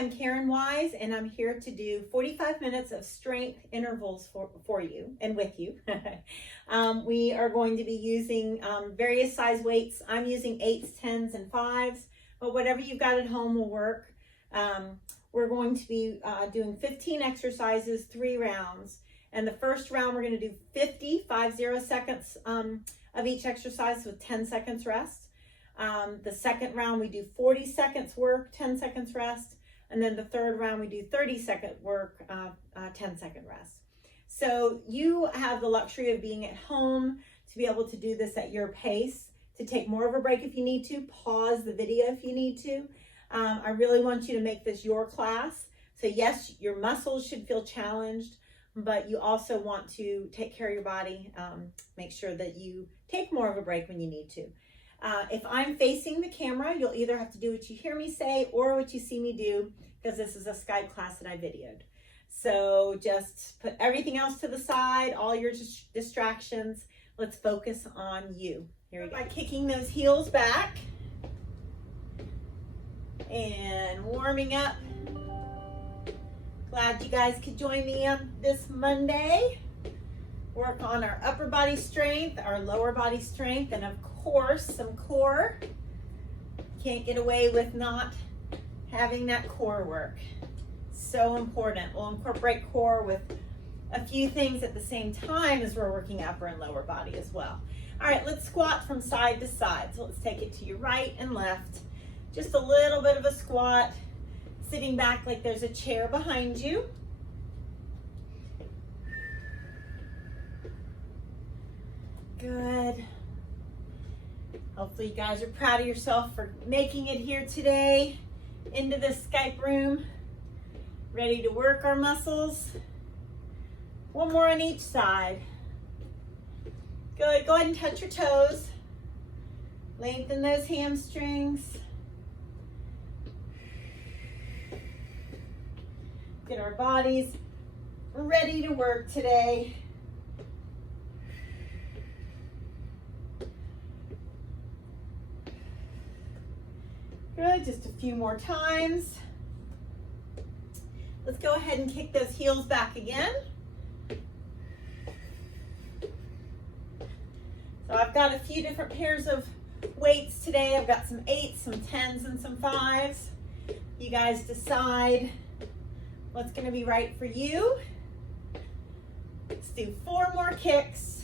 I'm Karen Wise, and I'm here to do 45 minutes of strength intervals for you and with you. We are going to be using various size weights. I'm using 8s, 10s, and 5s, but whatever you've got at home will work. We're going to be doing 15 exercises, 3 rounds. And the first round, we're going to do 50 seconds of each exercise with 10 seconds rest. The second round, we do 40 seconds work, 10 seconds rest. And then the third round, we do 30-second work, 10-second rest. So you have the luxury of being at home to be able to do this at your pace, to take more of a break if you need to, pause the video if you need to. I really want you to make this your class. So yes, your muscles should feel challenged, but you also want to take care of your body, make sure that you take more of a break when you need to. If I'm facing the camera, you'll either have to do what you hear me say or what you see me do, because this is a Skype class that I videoed. So just put everything else to the side, all your distractions. Let's focus on you. Here we go. By kicking those heels back and warming up. Glad you guys could join me on this Monday. Work on our upper body strength, our lower body strength, and of course, some core. Can't get away with not having that core work. So important. We'll incorporate core with a few things at the same time as we're working upper and lower body as well. All right, let's squat from side to side. So let's take it to your right and left. Just a little bit of a squat, sitting back like there's a chair behind you. Good. Hopefully you guys are proud of yourself for making it here today into this Skype room. Ready to work our muscles. One more on each side. Good. Go ahead and touch your toes. Lengthen those hamstrings. Get our bodies ready to work today. Good, just a few more times. Let's go ahead and kick those heels back again. So I've got a few different pairs of weights today. I've got some 8s, some 10s, and some 5s. You guys decide what's going to be right for you. Let's do 4 more kicks.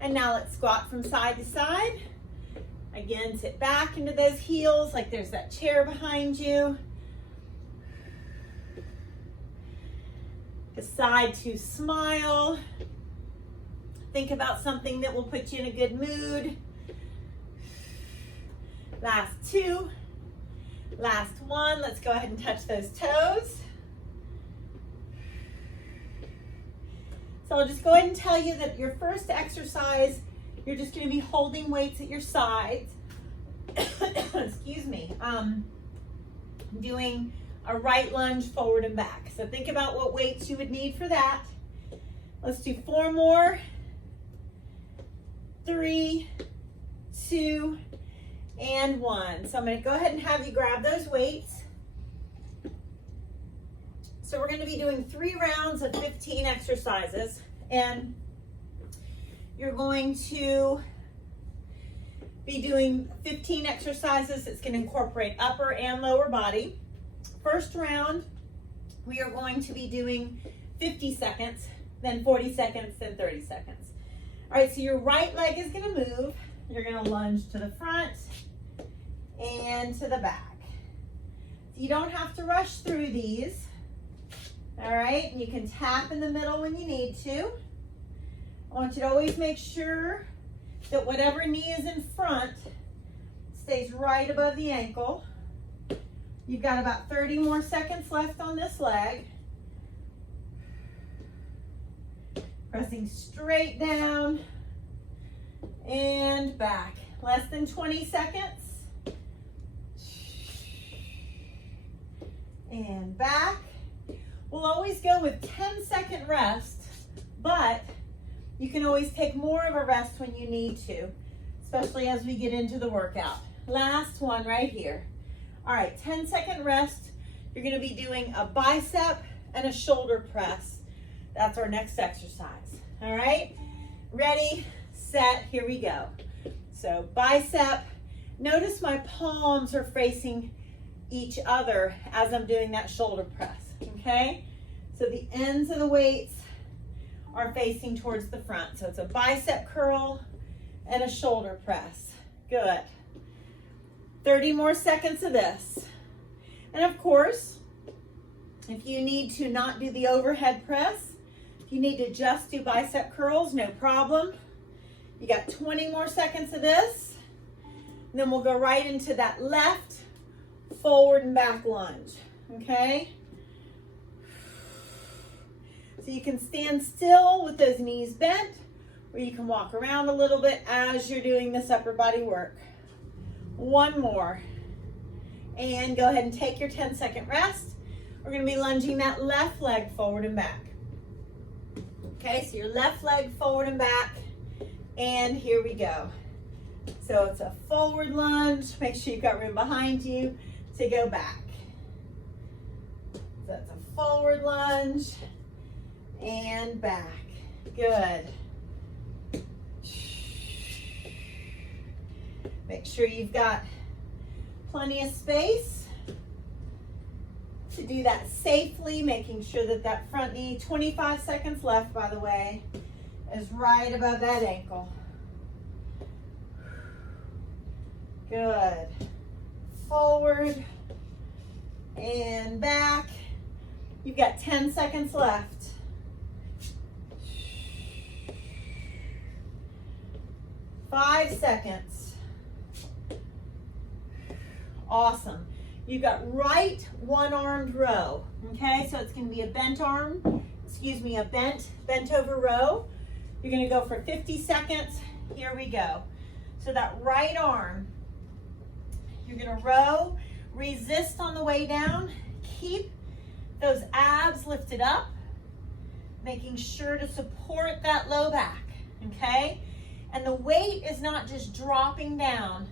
And now let's squat from side to side. Again, sit back into those heels like there's that chair behind you. Decide to smile. Think about something that will put you in a good mood. Last 2. Last 1. Let's go ahead and touch those toes. So I'll just go ahead and tell you that your first exercise, you're just going to be holding weights at your sides. Excuse me. Doing a right lunge forward and back. So think about what weights you would need for that. Let's do 4 more. 3, 2, and 1. So I'm going to go ahead and have you grab those weights. So we're going to be doing 3 rounds of 15 exercises, and you're going to be doing 15 exercises. It's going to incorporate upper and lower body. First round, we are going to be doing 50 seconds, then 40 seconds, then 30 seconds. All right, so your right leg is going to move. You're going to lunge to the front and to the back. So you don't have to rush through these. All right, you can tap in the middle when you need to. I want you to always make sure that whatever knee is in front stays right above the ankle. You've got about 30 more seconds left on this leg. Pressing straight down and back. Less than 20 seconds. And back. We'll always go with 10-second rest, but you can always take more of a rest when you need to, especially as we get into the workout. Last one right here. All right, 10-second rest. you're going to be doing a bicep and a shoulder press. That's our next exercise. All right, ready, set, here we go. So bicep, notice my palms are facing each other as I'm doing that shoulder press, okay? So the ends of the weights are facing towards the front. So it's a bicep curl and a shoulder press. Good. 30 more seconds of this. And of course, if you need to not do the overhead press, if you need to just do bicep curls, no problem. You got 20 more seconds of this. And then we'll go right into that left forward and back lunge, okay? So you can stand still with those knees bent, or you can walk around a little bit as you're doing this upper body work. One more. And go ahead and take your 10-second rest. We're gonna be lunging that left leg forward and back. Okay, so your left leg forward and back, and here we go. So it's a forward lunge. Make sure you've got room behind you to go back. So it's a forward lunge and back. Good. Make sure you've got plenty of space to do that safely, making sure that that front knee, 25 seconds left, by the way, is right above that ankle. Good. Forward and back. You've got 10 seconds left. 5 seconds. Awesome. You've got right one-armed row. Okay, so it's going to be a bent arm, a bent over row. You're going to go for 50 seconds. Here we go. So that right arm, you're going to row, resist on the way down, keep those abs lifted up, making sure to support that low back, okay? And the weight is not just dropping down,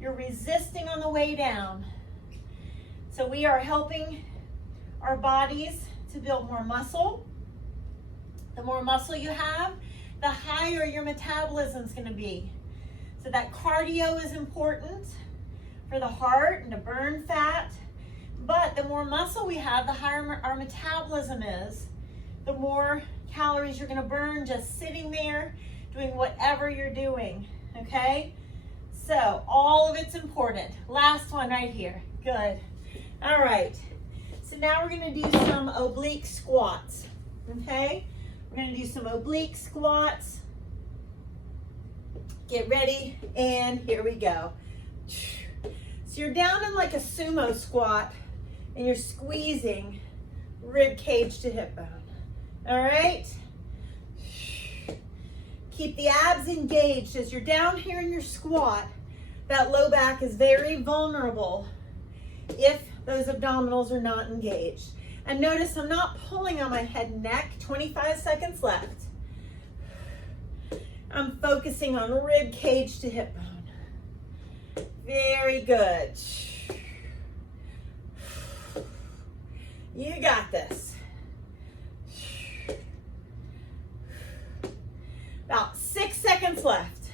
you're resisting on the way down. So we are helping our bodies to build more muscle. The more muscle you have, the higher your metabolism is going to be. So that cardio is important for the heart and to burn fat. But the more muscle we have, the higher our metabolism is, the more calories you're going to burn just sitting there doing whatever you're doing, okay? So all of it's important. Last one right here. Good. All right. So now we're going to do some oblique squats, okay? We're going to do some oblique squats. Get ready, and here we go. So you're down in like a sumo squat, and you're squeezing rib cage to hip bone. All right? Keep the abs engaged. As you're down here in your squat, that low back is very vulnerable if those abdominals are not engaged. And notice I'm not pulling on my head and neck. 25 seconds left. I'm focusing on rib cage to hip bone. Very good. You got this. About 6 seconds left.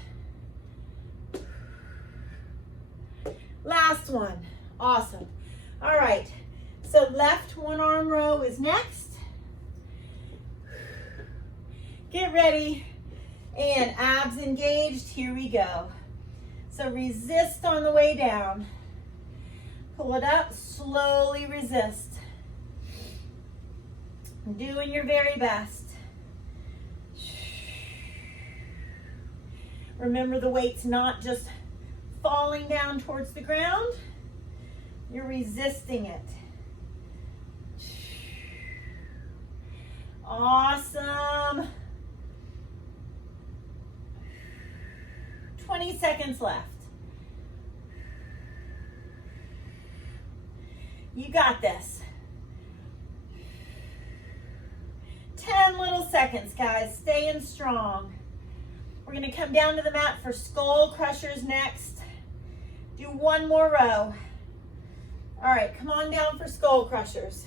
Last one. Awesome. All right. So left one arm row is next. Get ready. And abs engaged. Here we go. So resist on the way down. Pull it up. Slowly resist. Doing your very best. Remember, the weight's not just falling down towards the ground. You're resisting it. Awesome. 20 seconds left. You got this. 10 little seconds, guys. Staying strong. We're going to come down to the mat for skull crushers next. Do one more row. All right, come on down for skull crushers.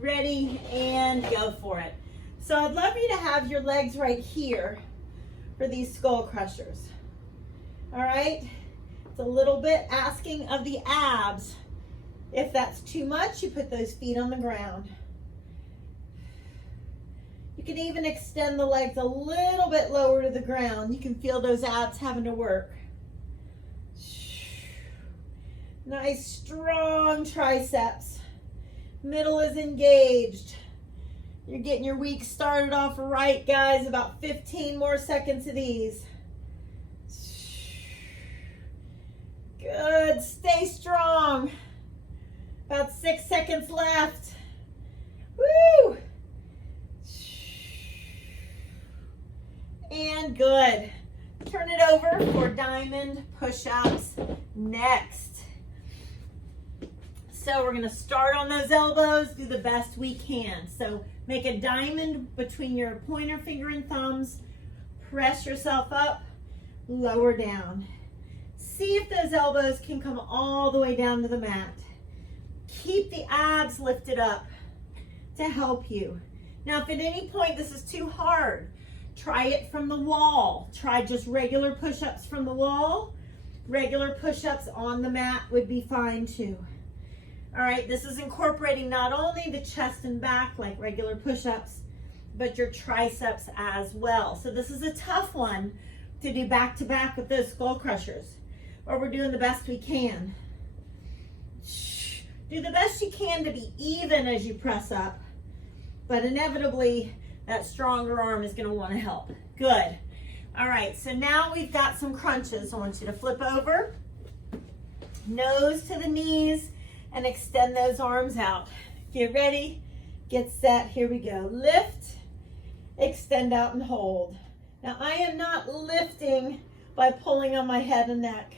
Ready, and go for it. So I'd love you to have your legs right here for these skull crushers. All right, it's a little bit asking of the abs. If that's too much, you put those feet on the ground. You can even extend the legs a little bit lower to the ground. You can feel those abs having to work. Nice, strong triceps. Middle is engaged. You're getting your week started off right, guys. About 15 more seconds of these. Good, stay strong. About 6 seconds left. Woo! And good. Turn it over for diamond push-ups next. So we're gonna start on those elbows, do the best we can. So make a diamond between your pointer finger and thumbs. Press yourself up, lower down. See if those elbows can come all the way down to the mat. Keep the abs lifted up to help you. Now, if at any point this is too hard, try it from the wall. Try just regular push-ups from the wall. Regular push-ups on the mat would be fine too. All right, this is incorporating not only the chest and back like regular push-ups, but your triceps as well. So this is a tough one to do back-to-back with those skull crushers, but we're doing the best we can. Do the best you can to be even as you press up, but inevitably that stronger arm is going to want to help. Good. All right, so now we've got some crunches. I want you to flip over, nose to the knees, and extend those arms out. Get ready, get set, here we go. Lift, extend out and hold. Now I am not lifting by pulling on my head and neck.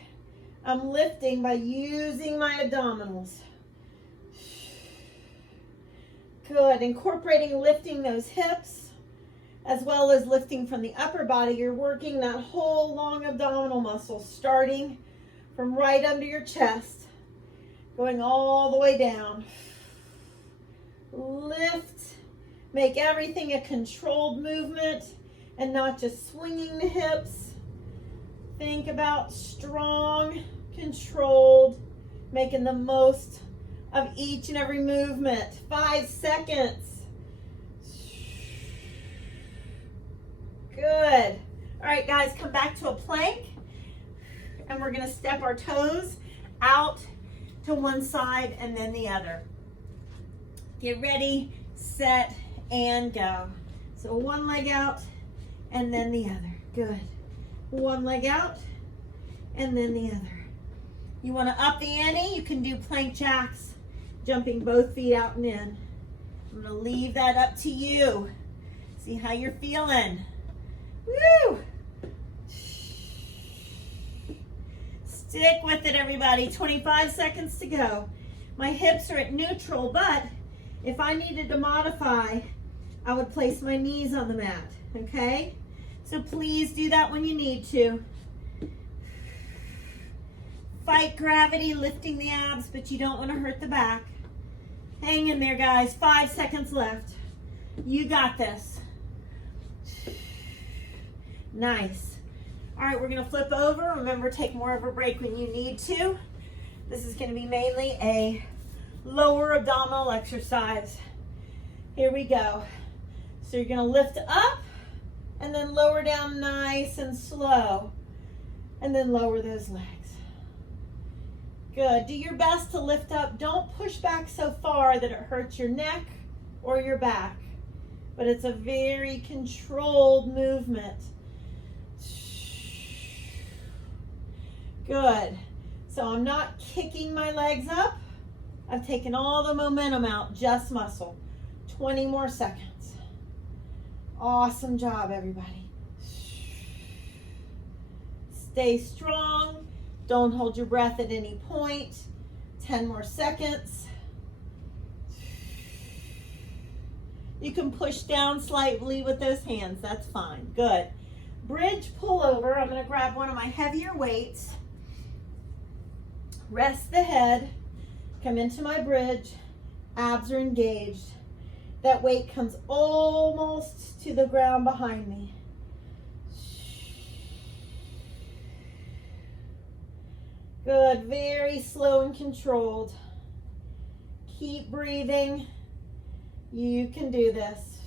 I'm lifting by using my abdominals. Good, incorporating lifting those hips as well as lifting from the upper body. You're working that whole long abdominal muscle starting from right under your chest, going all the way down. Lift, make everything a controlled movement and not just swinging the hips. Think about strong, controlled, making the most of each and every movement. 5 seconds. Good. All right, guys, come back to a plank, and we're gonna step our toes out to one side and then the other. Get ready, set, and go. So one leg out and then the other. Good. One leg out and then the other. You want to up the ante, you can do plank jacks, jumping both feet out and in. I'm going to leave that up to you. See how you're feeling. Woo! Stick with it, everybody. 25 seconds to go. My hips are at neutral, but if I needed to modify, I would place my knees on the mat, okay? So please do that when you need to. Fight gravity, lifting the abs, but you don't want to hurt the back. Hang in there, guys. 5 seconds left. You got this. Nice. All right, we're going to flip over. Remember, take more of a break when you need to. This is going to be mainly a lower abdominal exercise. Here we go. So you're going to lift up and then lower down nice and slow. And then lower those legs. Good. Do your best to lift up. Don't push back so far that it hurts your neck or your back. But it's a very controlled movement. Good. So I'm not kicking my legs up. I've taken all the momentum out, just muscle. 20 more seconds. Awesome job, everybody. Stay strong. Don't hold your breath at any point. 10 more seconds. You can push down slightly with those hands. That's fine. Good. bridge pullover. I'm going to grab one of my heavier weights, rest the head, come into my bridge, abs are engaged. That weight comes almost to the ground behind me. Good, very slow and controlled. Keep breathing. You can do this.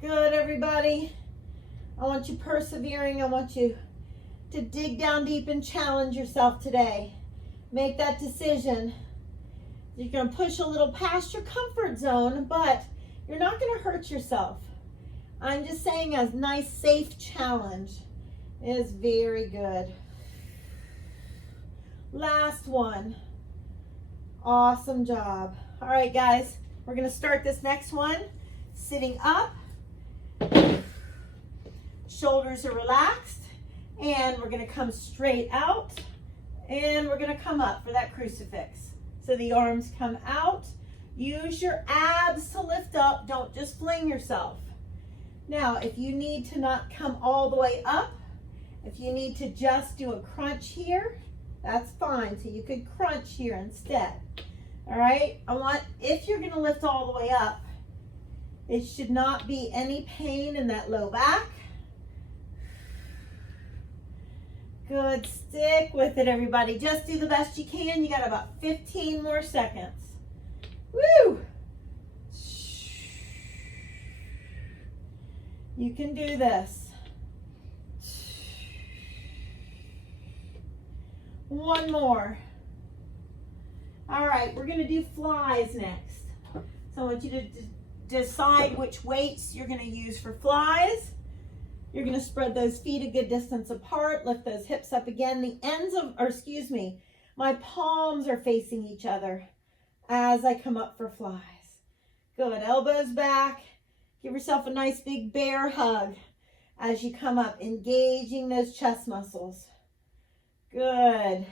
Good, everybody. I want you persevering. I want you to dig down deep and challenge yourself today. Make that decision. You're going to push a little past your comfort zone, but you're not going to hurt yourself. I'm just saying a nice, safe challenge is very good. Last one. Awesome job. All right, guys, we're going to start this next one sitting up. Shoulders are relaxed, and we're going to come straight out, and we're going to come up for that crucifix. So the arms come out. Use your abs to lift up. Don't just fling yourself. Now, if you need to not come all the way up, if you need to just do a crunch here, that's fine. So you could crunch here instead. All right? If you're going to lift all the way up, it should not be any pain in that low back. Good, stick with it, everybody. Just do the best you can. You got about 15 more seconds. Woo! You can do this. One more. All right, we're gonna do flies next. So I want you to decide which weights you're gonna use for flies. You're gonna spread those feet a good distance apart, lift those hips up again. My palms are facing each other as I come up for flies. Good, elbows back. Give yourself a nice big bear hug as you come up, engaging those chest muscles. Good.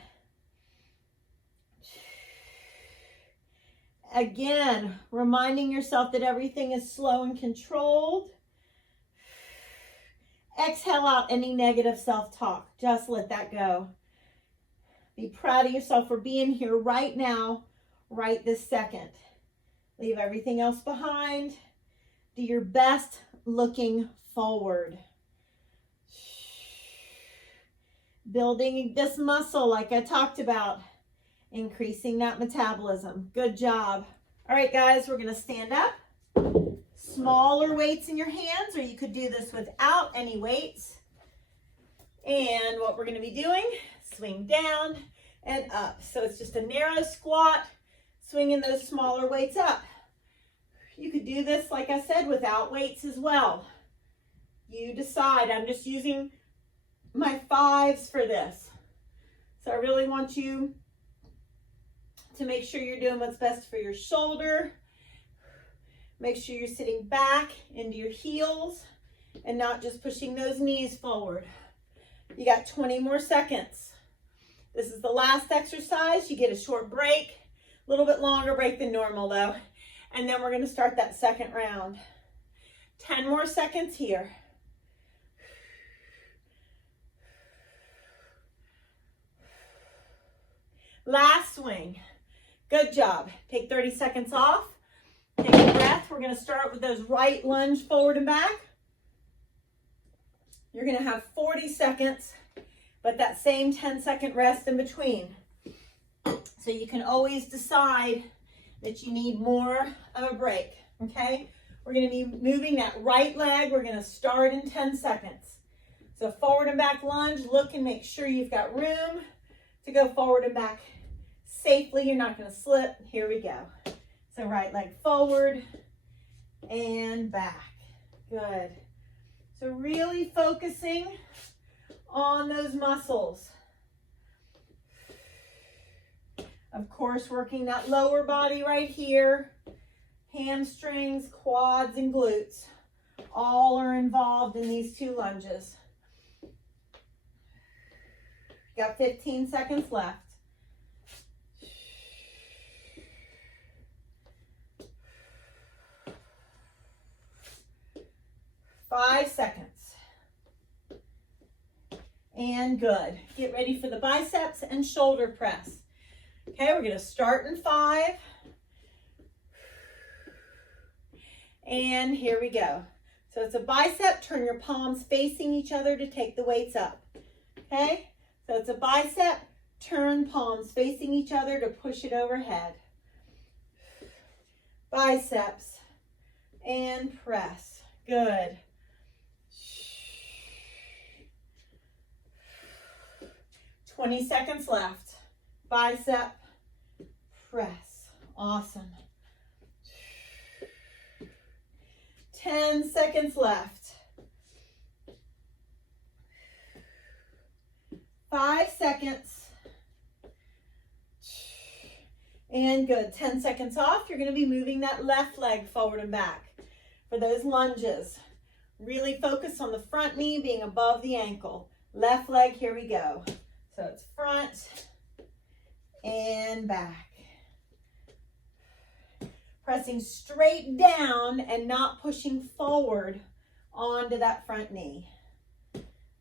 Again, reminding yourself that everything is slow and controlled. Exhale out any negative self-talk. Just let that go. Be proud of yourself for being here right now, right this second. Leave everything else behind. Do your best looking forward. Building this muscle like I talked about. Increasing that metabolism. Good job. All right, guys, we're going to stand up. Smaller weights in your hands, or you could do this without any weights. And what we're going to be doing, swing down and up. So it's just a narrow squat, swinging those smaller weights up. You could do this, like I said, without weights as well. You decide. I'm just using my fives for this. So I really want you to make sure you're doing what's best for your shoulder. Make sure you're sitting back into your heels and not just pushing those knees forward. You got 20 more seconds. This is the last exercise. You get a short break, a little bit longer break than normal though. And then we're going to start that second round. 10 more seconds here. Last swing. Good job. Take 30 seconds off. Take a breath. We're going to start with those right lunge forward and back. You're going to have 40 seconds, but that same 10-second rest in between. So you can always decide that you need more of a break, okay? We're going to be moving that right leg. We're going to start in 10 seconds. So forward and back lunge. Look and make sure you've got room to go forward and back safely. You're not going to slip. Here we go. So right leg forward and back. Good. So really focusing on those muscles. Of course, working that lower body right here. Hamstrings, quads, and glutes. All are involved in these two lunges. Got 15 seconds left. 5 seconds. And good. Get ready for the biceps and shoulder press. Okay, we're going to start in 5. And here we go. So it's a bicep. Turn your palms facing each other to take the weights up. Okay, so it's a bicep. Turn palms facing each other to push it overhead. Biceps and press. Good. 20 seconds left. Bicep, press. Awesome. 10 seconds left. 5 seconds. And good. 10 seconds off. You're going to be moving that left leg forward and back for those lunges. Really focus on the front knee being above the ankle. Left leg, here we go. So it's front and back. Pressing straight down and not pushing forward onto that front knee.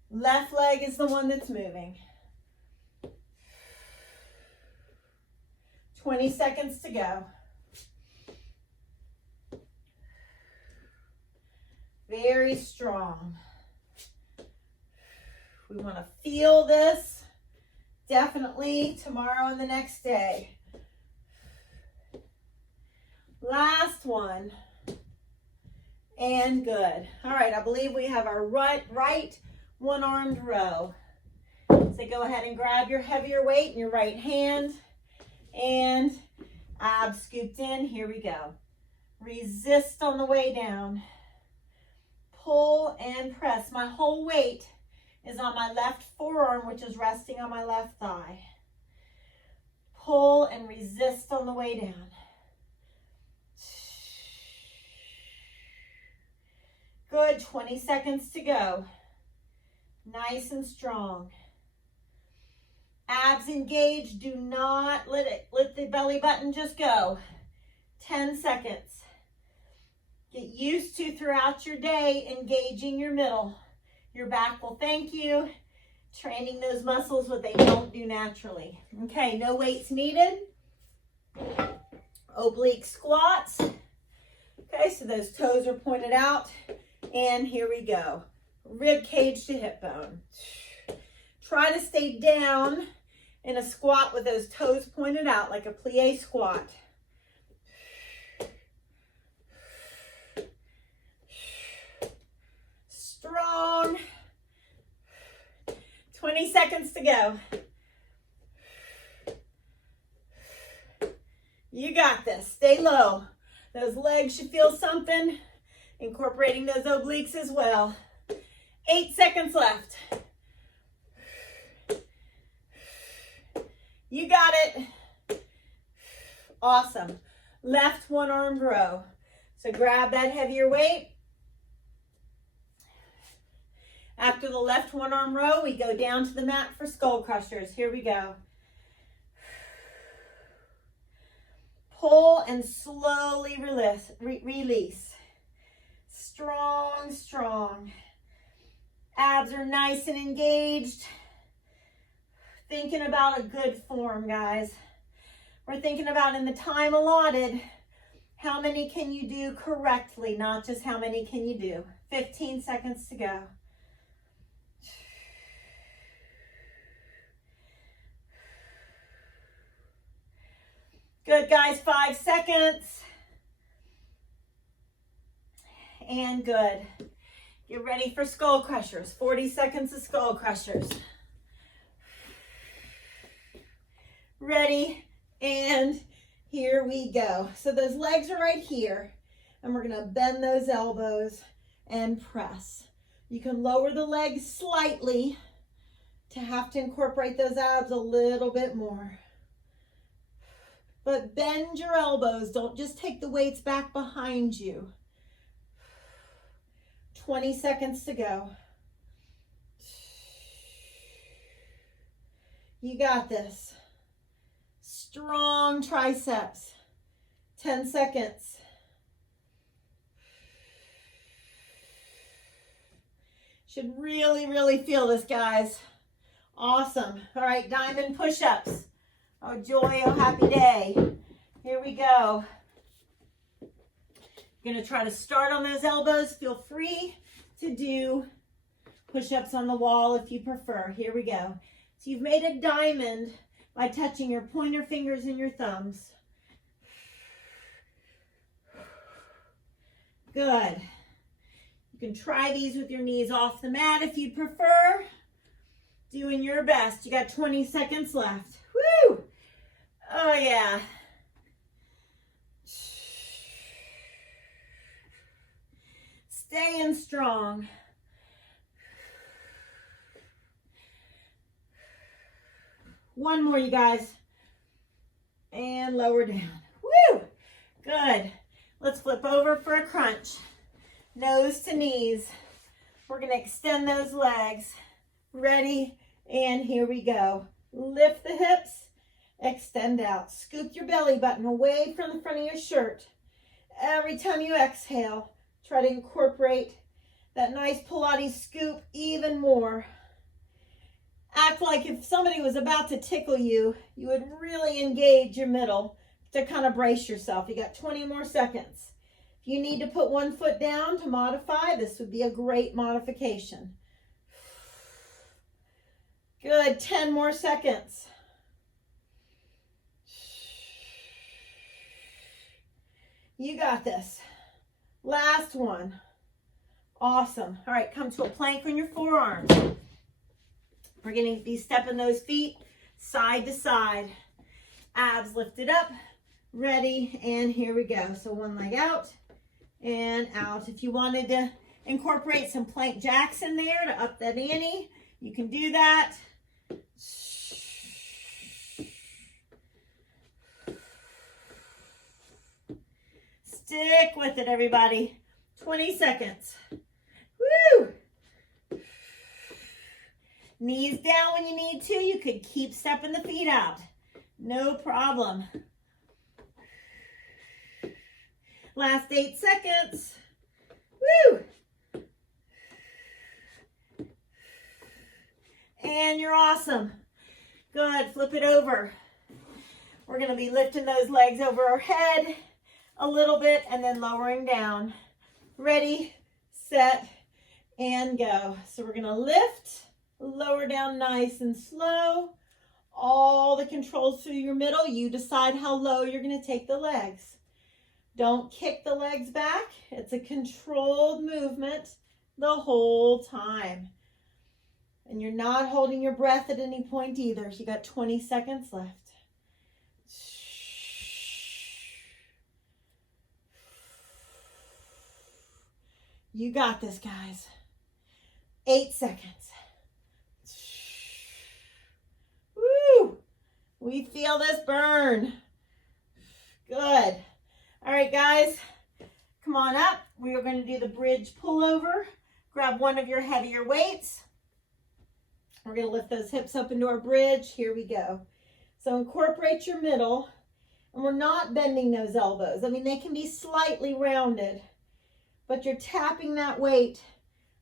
Left leg is the one that's moving. 20 seconds to go. Very strong. We want to feel this definitely tomorrow and the next day. Last one. And good. All right, I believe we have our right one-armed row. So go ahead and grab your heavier weight in your right hand and abs scooped in. Here we go. Resist on the way down. Pull and press. My whole weight is on my left forearm, which is resting on my left thigh. Pull and resist on the way down. Good, 20 seconds to go. Nice and strong. Abs engaged, do not let the belly button just go. 10 seconds. Get used to throughout your day engaging your middle. Your back will thank you. Training those muscles, what they don't do naturally. Okay, no weights needed. Oblique squats. Okay, so those toes are pointed out. And here we go. Rib cage to hip bone. Try to stay down in a squat with those toes pointed out like a plie squat. Strong. 20 seconds to go. You got this. Stay low. Those legs should feel something. Incorporating those obliques as well. 8 seconds left. You got it. Awesome. Left one-armed row. So grab that heavier weight. After the left one-arm row, we go down to the mat for skull crushers. Here we go. Pull and slowly release. Strong, strong. Abs are nice and engaged. Thinking about a good form, guys. We're thinking about in the time allotted, how many can you do correctly, not just how many can you do. 15 seconds to go. Good, guys, 5 seconds. And good. Get ready for skull crushers. 40 seconds of skull crushers. Ready, and here we go. So those legs are right here, and we're gonna bend those elbows and press. You can lower the legs slightly to have to incorporate those abs a little bit more. But bend your elbows. Don't just take the weights back behind you. 20 seconds to go. You got this. Strong triceps. 10 seconds. Should really, really feel this, guys. Awesome. All right, diamond push-ups. Oh, joy, oh, happy day. Here we go. You're gonna try to start on those elbows. Feel free to do push-ups on the wall if you prefer. Here we go. So you've made a diamond by touching your pointer fingers and your thumbs. Good. You can try these with your knees off the mat if you prefer. Doing your best. You got 20 seconds left. Woo! Oh, yeah. Staying strong. One more, you guys. And lower down. Woo! Good. Let's flip over for a crunch. Nose to knees. We're going to extend those legs. Ready? And here we go. Lift the hips. Extend out. Scoop your belly button away from the front of your shirt. Every time you exhale, try to incorporate that nice Pilates scoop even more. Act like if somebody was about to tickle you, you would really engage your middle to kind of brace yourself. You got 20 more seconds. If you need to put one foot down to modify, this would be a great modification. Good, 10 more seconds. You got this. Last one. Awesome. All right, come to a plank on your forearms. We're going to be stepping those feet side to side. Abs lifted up. Ready, and here we go. So one leg out and out. If you wanted to incorporate some plank jacks in there to up that ante, you can do that. Stick with it, everybody. 20 seconds. Woo! Knees down when you need to. You could keep stepping the feet out. No problem. Last 8 seconds. Woo! And you're awesome. Good. Flip it over. We're going to be lifting those legs over our head a little bit and then lowering down. Ready, set, and go. So we're going to lift, lower down nice and slow. All the controls through your middle. You decide how low you're going to take the legs. Don't kick the legs back. It's a controlled movement the whole time. And you're not holding your breath at any point either. You got 20 seconds left. You got this, guys. 8 seconds. Woo! We feel this burn. Good. All right, guys, come on up. We are going to do the bridge pullover. Grab one of your heavier weights. We're going to lift those hips up into our bridge. Here we go. So incorporate your middle, and we're not bending those elbows. I mean, they can be slightly rounded, but you're tapping that weight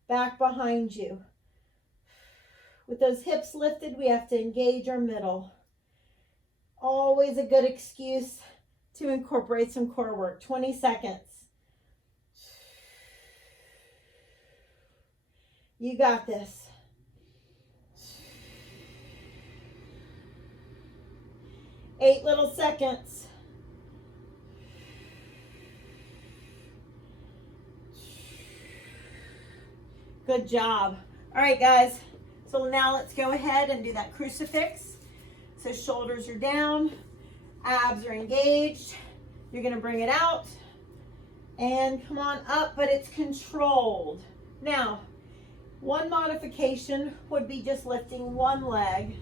back behind you. With those hips lifted, we have to engage our middle. Always a good excuse to incorporate some core work. 20 seconds. You got this. Eight little seconds. Good job. All right, guys. So now let's go ahead and do that crucifix. So shoulders are down, abs are engaged. You're going to bring it out and come on up, but it's controlled. Now, one modification would be just lifting one leg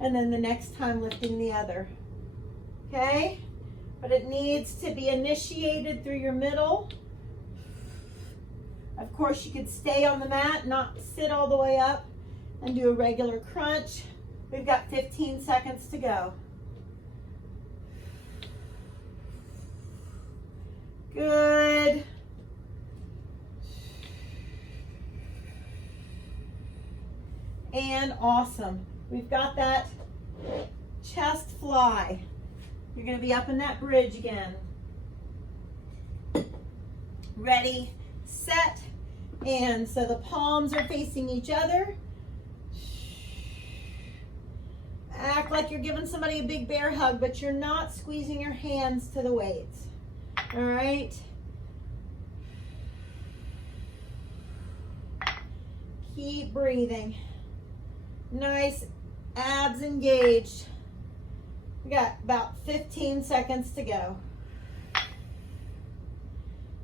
and then the next time lifting the other. Okay? But it needs to be initiated through your middle. Of course, you could stay on the mat, not sit all the way up, and do a regular crunch. We've got 15 seconds to go. Good. and awesome. We've got that chest fly. You're going to be up in that bridge again. Ready, set, and so the palms are facing each other. Act like you're giving somebody a big bear hug, but you're not squeezing your hands to the weights. All right. Keep breathing. Nice abs engaged. We got about 15 seconds to go.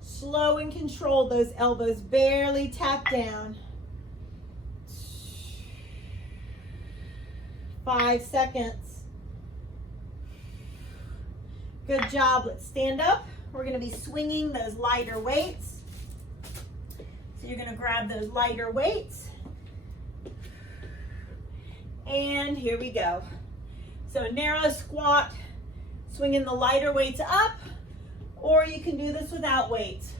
Slow and controlled, those elbows barely tap down. 5 seconds. Good job. Let's stand up. We're going to be swinging those lighter weights. So you're going to grab those lighter weights. And here we go. So a narrow squat, swinging the lighter weights up, or you can do this without weights.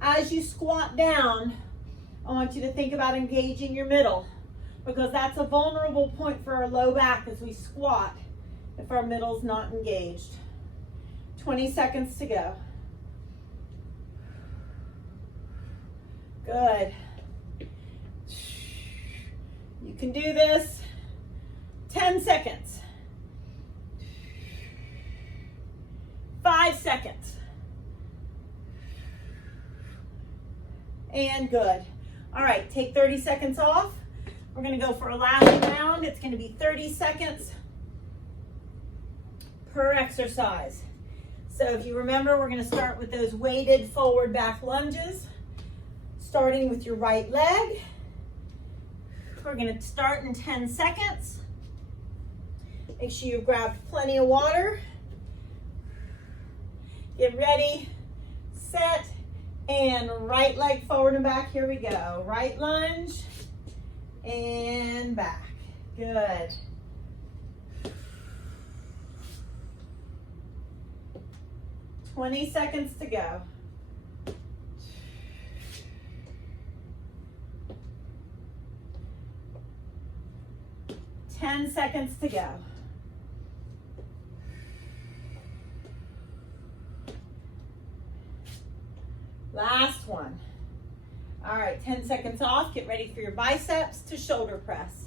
As you squat down, I want you to think about engaging your middle, because that's a vulnerable point for our low back as we squat if our middle's not engaged. 20 seconds to go. Good. You can do this. 10 seconds. 5 seconds. And good. All right, take 30 seconds off. We're going to go for a last round. It's going to be 30 seconds per exercise. So if you remember, we're going to start with those weighted forward back lunges, starting with your right leg. We're going to start in 10 seconds. Make sure you've grabbed plenty of water. Get ready, set, and right leg forward and back. Here we go. Right lunge and back. Good. "20 seconds to go. "10 seconds to go. Last one. All right, 10 seconds off. Get ready for your biceps to shoulder press.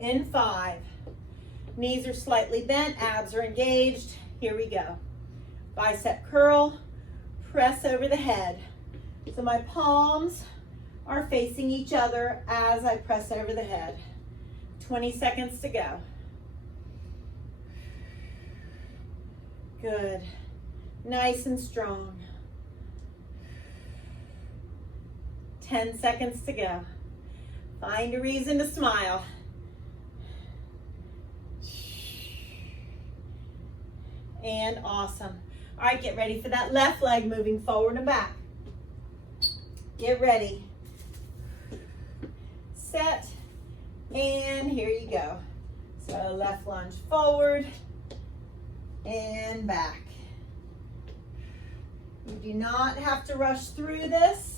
In 5. Knees are slightly bent, abs are engaged. Here we go. Bicep curl, press over the head. So my palms are facing each other as I press over the head. 20 seconds to go. Good. Nice and strong. 10 seconds to go. Find a reason to smile. And awesome. All right, get ready for that left leg moving forward and back. Get ready. Set. And here you go. So left lunge forward and back. You do not have to rush through this.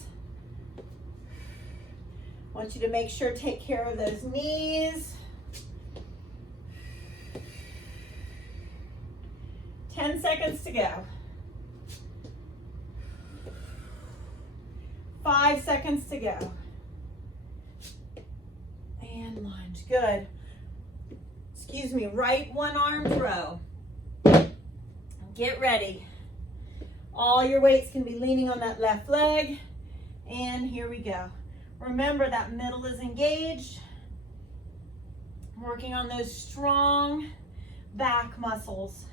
I want you to make sure to take care of those knees. 10 seconds to go. 5 seconds to go. And lunge. Good. Excuse me, right one arm throw. Get ready. All your weights can be leaning on that left leg. And here we go. Remember that middle is engaged. Working on those strong back muscles.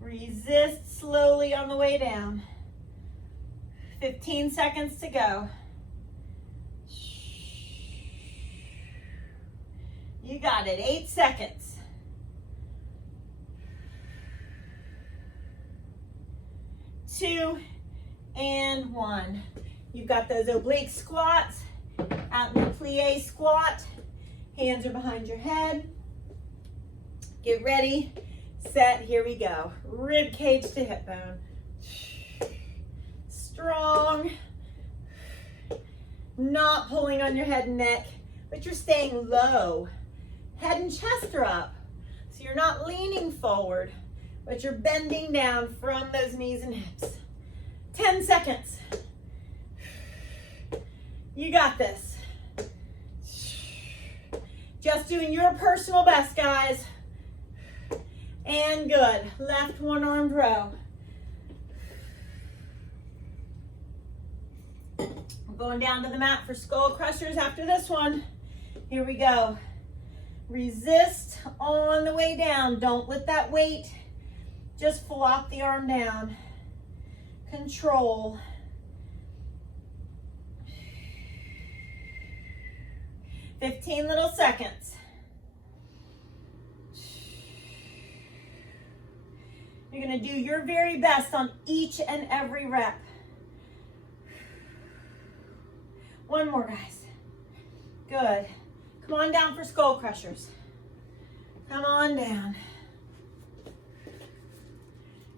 Resist slowly on the way down. 15 seconds to go. You got it. 8 seconds. 2 and 1. You've got those oblique squats out in the plie squat. Hands are behind your head. Get ready, set, here we go. Rib cage to hip bone. Strong. Not pulling on your head and neck, but you're staying low. Head and chest are up. So you're not leaning forward, but you're bending down from those knees and hips. 10 seconds. You got this. Just doing your personal best, guys. And good. Left one-armed row. We're going down to the mat for skull crushers after this one. Here we go. Resist on the way down. Don't let that weight just flop the arm down. Control. "15 little seconds. You're going to do your very best on each and every rep. One more, guys. Good. Come on down for skull crushers. Come on down.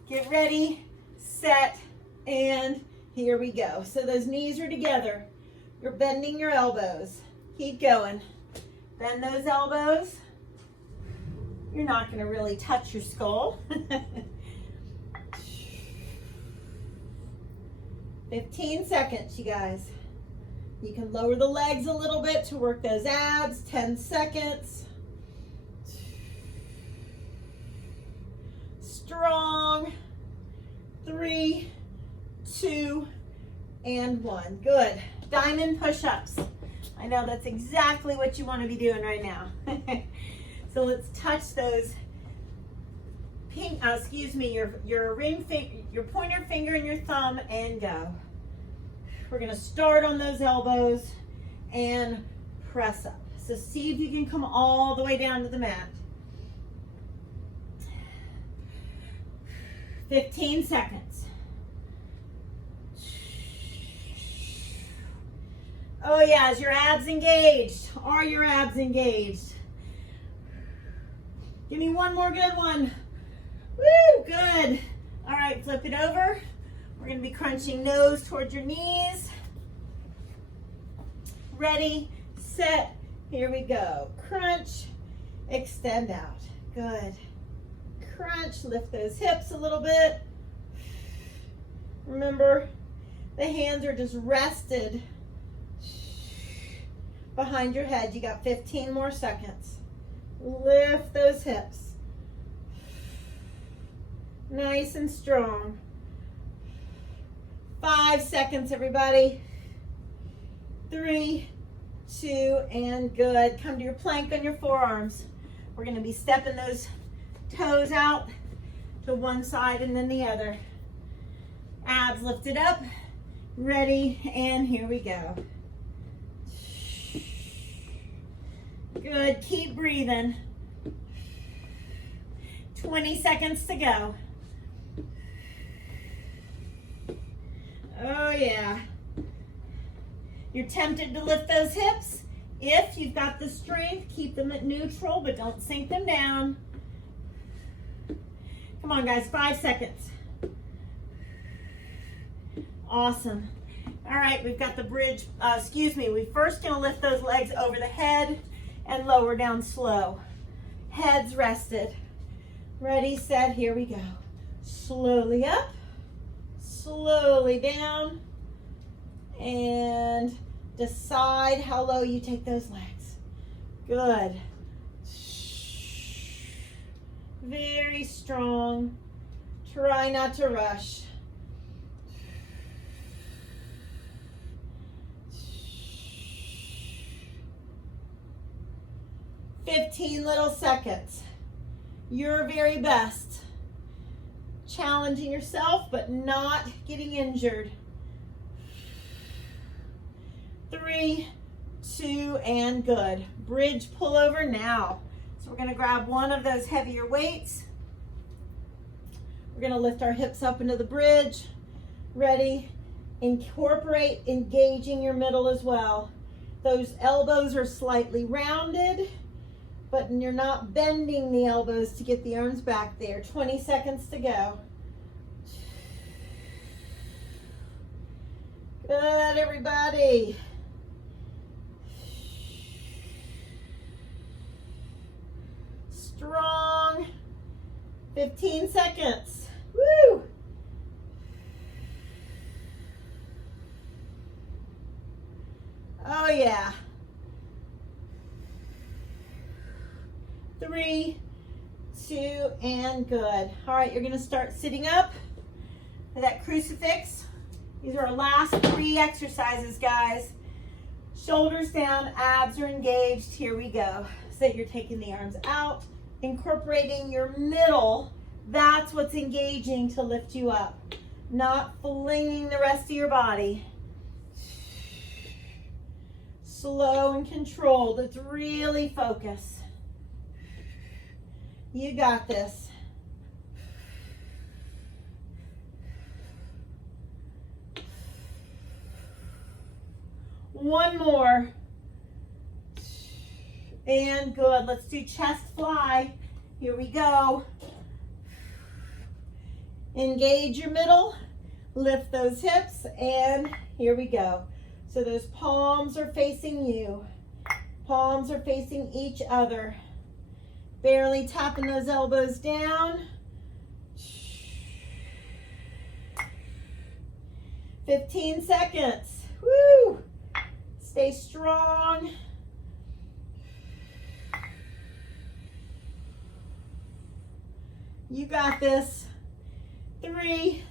Get ready, set, and here we go. So those knees are together. You're bending your elbows. Keep going. Bend those elbows. You're not going to really touch your skull. 15 seconds, you guys. You can lower the legs a little bit to work those abs. 10 seconds. Strong. 3, 2, and 1. Good. Diamond push-ups. I know that's exactly what you want to be doing right now. So let's touch those your ring finger, your pointer finger and your thumb, and go. We're going to start on those elbows and press up. So see if you can come all the way down to the mat. 15 seconds. Oh yeah, is your abs engaged? Are your abs engaged? Give me one more good one. Woo, good. All right, flip it over. We're gonna be crunching nose towards your knees. Ready, set, here we go. Crunch, extend out. Good. Crunch, lift those hips a little bit. Remember, the hands are just rested behind your head. You got 15 more seconds. Lift those hips. Nice and strong. 5 seconds, everybody. 3, 2, and good. Come to your plank on your forearms. We're going to be stepping those toes out to one side and then the other. Abs lifted up. Ready, and here we go. Good, keep breathing. 20 seconds to go. Oh yeah. You're tempted to lift those hips. If you've got the strength, keep them at neutral, but don't sink them down. Come on, guys, 5 seconds. Awesome. All right, we've got the bridge, we're first gonna lift those legs over the head and lower down slow. Heads rested. Ready, set, here we go. Slowly up, slowly down, and decide how low you take those legs. Good. Very strong. Try not to rush. "15 little seconds. Your very best. Challenging yourself, but not getting injured. 3, 2, and good. Bridge pullover now. So we're going to grab one of those heavier weights. We're going to lift our hips up into the bridge. Ready? Incorporate engaging your middle as well. Those elbows are slightly rounded, but you're not bending the elbows to get the arms back there. 20 seconds to go. Good, everybody. strong. 15 seconds. Woo! Oh yeah. 3, 2, and good. All right, you're gonna start sitting up for that crucifix. These are our last 3 exercises, guys. Shoulders down, abs are engaged. Here we go. So you're taking the arms out, incorporating your middle. That's what's engaging to lift you up, not flinging the rest of your body. Slow and controlled. Let's really focus. You got this. One more. And good. Let's do chest fly. Here we go. Engage your middle. Lift those hips. And here we go. So those palms are facing you. Palms are facing each other. Barely tapping those elbows down. 15 seconds. Woo! Stay strong. You got this. 3,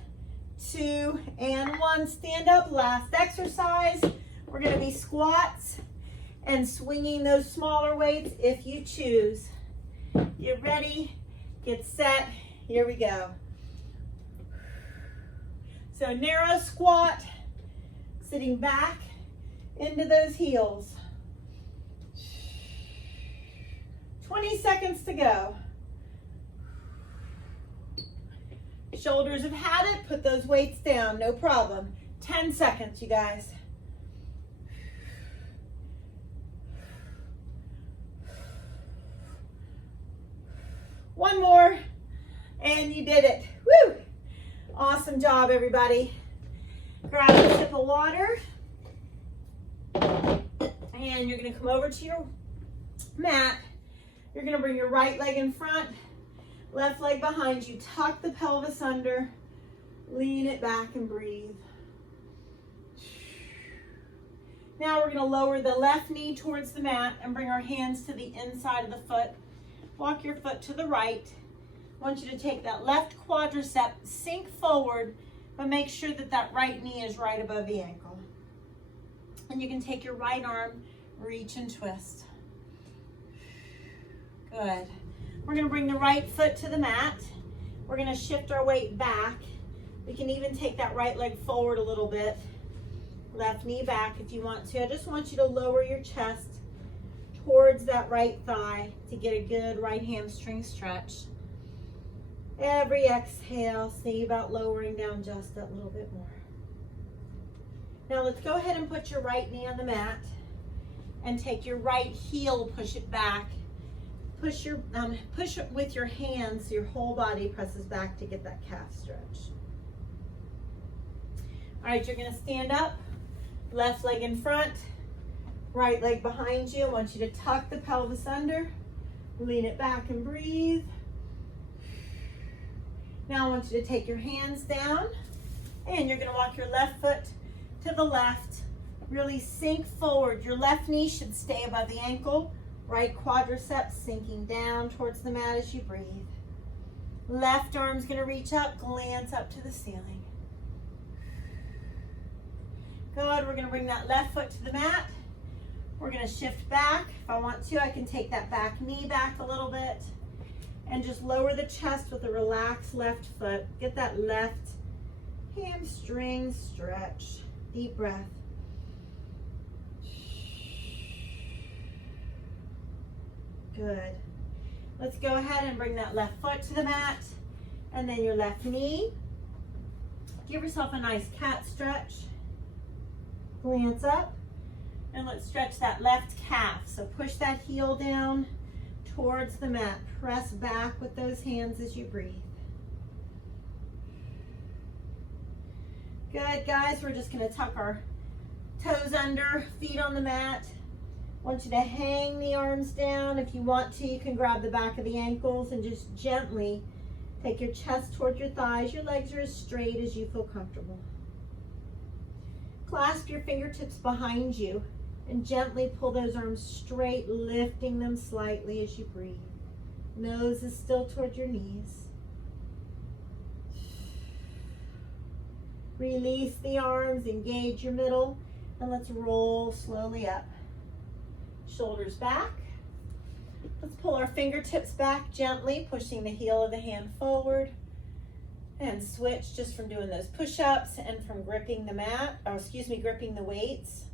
2, and 1. Stand up. Last exercise. We're going to be squats and swinging those smaller weights if you choose. Get ready. Get set. Here we go. So narrow squat, sitting back into those heels. 20 seconds to go. Shoulders have had it. Put those weights down. No problem. 10 seconds, you guys. One more. And you did it. Woo! Awesome job, everybody. Grab a sip of water. And you're going to come over to your mat. You're going to bring your right leg in front, left leg behind you. Tuck the pelvis under. Lean it back and breathe. Now we're going to lower the left knee towards the mat and bring our hands to the inside of the foot. Walk your foot to the right. I want you to take that left quadricep, sink forward, but make sure that that right knee is right above the ankle. And you can take your right arm, reach and twist. Good. We're going to bring the right foot to the mat. We're going to shift our weight back. We can even take that right leg forward a little bit. Left knee back if you want to. I just want you to lower your chest towards that right thigh to get a good right hamstring stretch. Every exhale, see about lowering down just a little bit more. Now let's go ahead and put your right knee on the mat and take your right heel, push it back. Push it with your hands so your whole body presses back to get that calf stretch. All right, you're gonna stand up, left leg in front, right leg behind you. I want you to tuck the pelvis under, lean it back and breathe. Now I want you to take your hands down and you're going to walk your left foot to the left. Really sink forward. Your left knee should stay above the ankle. Right quadricep sinking down towards the mat as you breathe. Left arm's going to reach up, glance up to the ceiling. Good. We're going to bring that left foot to the mat. We're going to shift back. If I want to, I can take that back knee back a little bit and just lower the chest with a relaxed left foot. Get that left hamstring stretch. Deep breath. Good. Let's go ahead and bring that left foot to the mat and then your left knee. Give yourself a nice cat stretch. Glance up. And let's stretch that left calf. So push that heel down towards the mat. Press back with those hands as you breathe. Good, guys. We're just going to tuck our toes under, feet on the mat. I want you to hang the arms down. If you want to, you can grab the back of the ankles and just gently take your chest toward your thighs. Your legs are as straight as you feel comfortable. Clasp your fingertips behind you and gently pull those arms straight, lifting them slightly as you breathe. Nose is still toward your knees. Release the arms, engage your middle, and let's roll slowly up. Shoulders back. Let's pull our fingertips back gently, pushing the heel of the hand forward. And switch just from doing those push-ups and from gripping the mat, gripping the weights.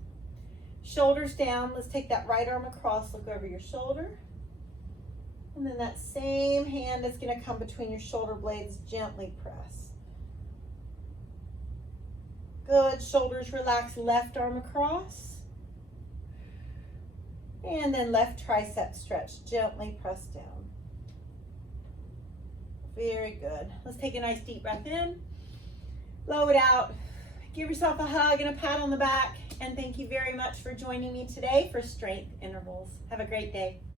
Shoulders down. Let's take that right arm across, look over your shoulder. And then that same hand is going to come between your shoulder blades, gently press. Good. Shoulders relax, left arm across. And then left tricep stretch, gently press down. Very good. Let's take a nice deep breath in, blow it out, give yourself a hug and a pat on the back, and thank you very much for joining me today for strength intervals. Have a great day.